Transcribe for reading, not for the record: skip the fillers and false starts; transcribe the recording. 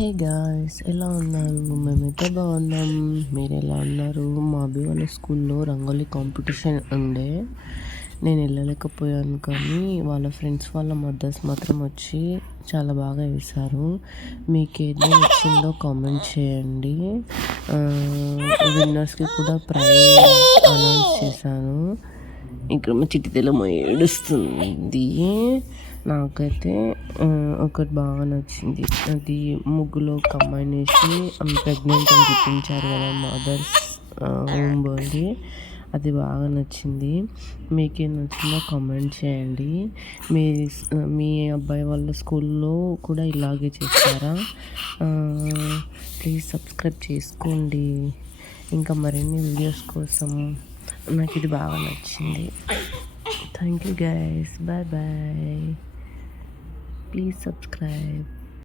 Hey guys, ఎలా ఉన్నారు? మేమైతే బాగున్నాం. మీరు ఎలా ఉన్నారు? మా అభి వాళ్ళ స్కూల్లో రంగోలీ కాంపిటీషన్ ఉండే. నేను వెళ్ళలేకపోయాను, కానీ వాళ్ళ ఫ్రెండ్స్ వాళ్ళ మదర్స్ మాత్రం వచ్చి చాలా బాగా వేశారు. మీకు ఏది నచ్చిందో కామెంట్ చేయండి. విన్నర్స్కి కూడా ప్రైజ్ అనౌన్స్ చేశాను. ఇక్కడ మా చిట్టి తెల్లమ్మ ఏడుస్తుంది. నాకైతే ఒకటి బాగా నచ్చింది. అది ముగ్గులో ఒక అమ్మాయిని వేసి ఆమె ప్రెగ్నెంట్ అని చూపించారు కదా, మదర్స్ హోమ్ బర్త్డే. అది బాగా నచ్చింది. మీకేం నచ్చిందో కామెంట్ చేయండి. మీ మీ అబ్బాయి వాళ్ళ స్కూల్లో కూడా ఇలాగే చేస్తారా? ప్లీజ్ సబ్స్క్రైబ్ చేసుకోండి. ఇంకా మరిన్ని వీడియోస్ కోసం. నాకు ఇది బాగా నచ్చింది. Thank you guys, bye bye. Please subscribe.